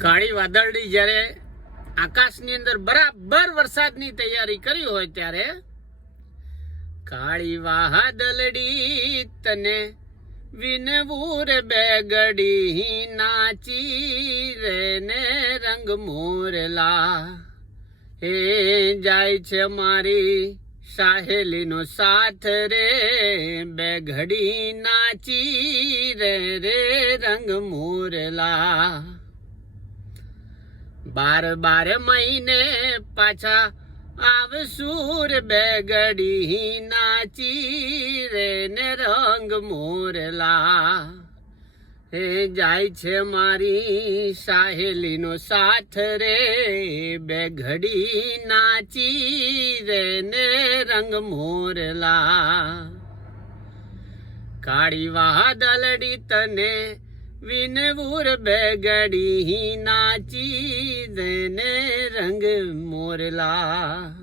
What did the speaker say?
કાળી વાદળડી જ્યારે આકાશની અંદર બરાબર વરસાદની તૈયારી કરી હોય ત્યારે કાળી વાદળડી તને વિનવું રે બેગડી નાચી રે ને રંગ મોરલા એ જાય છે મારી સાહેલીનો સાથ રે બેઘડી નાચી રે રંગ મોરલા 12 મહિને પાછા આવસુર બેગડી નાચી રે ને રંગ મોરલા એ જાય છે મારી સાહેલીનો સાથ રે બેઘડી નાચી રે ને રંગ મોરલા કાળી વાદળડી તને વિનવું બેગડી નાચી દે ને રંગ મોરલા।